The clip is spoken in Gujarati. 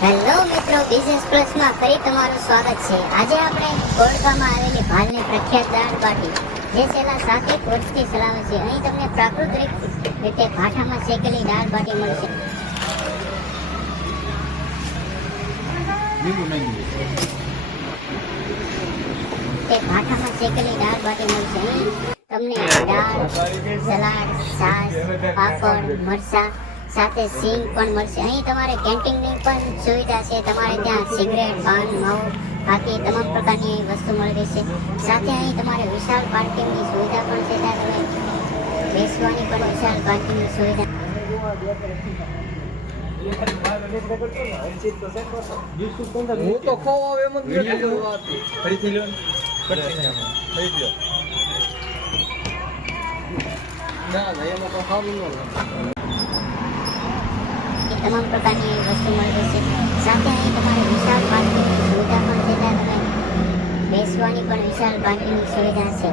હેલો મિત્રો, બિઝનેસ પ્લસમાં ફરી તમારું સ્વાગત છે. આજે આપણે ગોળકામાં આવેલી ભાલની પ્રખ્યાત દાળ બાટી જે છેલ્લા 7 વર્ષથી ચલાવે છે. અહીં તમને પ્રાકૃતિક રીતે ભાઠામાં શેકેલી દાળ બાટી મળશે. તે ભાઠામાં શેકેલી દાળ બાટી મળશે. અહીં તમને દાળ, સલાડ, છાશ, પાપડ, મરચાં સાથે સિંગ પણ મળશે. અહીં તમારે કેન્ટીનની પણ સુવિધા છે. તમારે ત્યાં સિગરેટ, પાન, માવો બાકી તમામ પ્રકારની વસ્તુ મળી રહેશે. સાથે અહીં તમારે વિશાળ પાર્કિંગની સુવિધા પણ છે. ત્યાં તમે બેસવાની પણ વિશાળ પાર્કિંગની સુવિધા. હું તો ખોવા એમ જ ફરીથી લ્યો ના એમાં તો સારું ન તમામ પ્રકારની વસ્તુ મળી રહેશે. સાથે અહીં તમારે વિશાળ પાર્કિંગની સુવિધા પણ છે. ત્યાં તમે બેસવાની પણ વિશાળ પાર્કિંગની સુવિધા છે.